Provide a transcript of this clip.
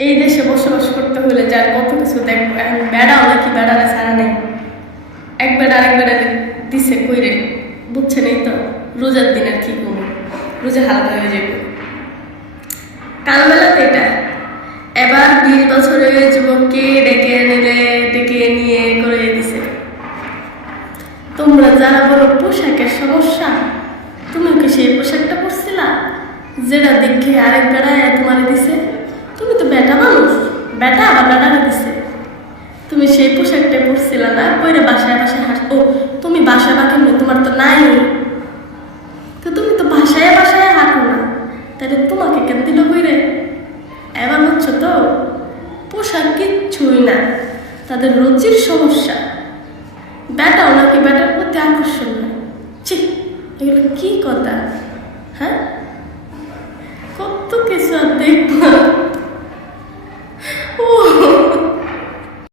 এই দেশে বসবাস করতে হলে যার কত কিছু দেখব? এখন বেড়াও নাকি? বেড়ারে ছাড়া নেই। এক বেড়া আরেক বেড়া দিছে কইরে, বুঝছে নেই তো? রোজার দিন আর কি করব? রোজা হালকা হয়ে যাবে কালবেলাতে এটা। এবার বিশ বছরের যুবককে ডেকে নিলে, ডেকে নিয়ে করে দিছে। তোমরা যারা বড় পোশাকের সমস্যা তুমি কি সেই পোশাকটা পরছিলা? যেটা দেখে আরেক বেড়ায় তোমার দিছে তুমি তো বেটা মানুষ বেটা আবার বেড়ারে দিছে তুমি সেই পোশাকটা পরছিলা না পরে বাসায় বাসায় হাস, ও, তুমি বাসা বা কেমনি তোমার তো নাই। তো তুমি তো বাসায় বাসায় হাঁটো না। তাহলে তোমাকে কেন দিল কইরে? এবার হচ্ছে তো, পোশাক কিচ্ছুই না, তাদের রুচির সমস্যা। বেটাও নাকি বেটার প্রতি আকর্ষণ না ছি, এগুলো কি কথা?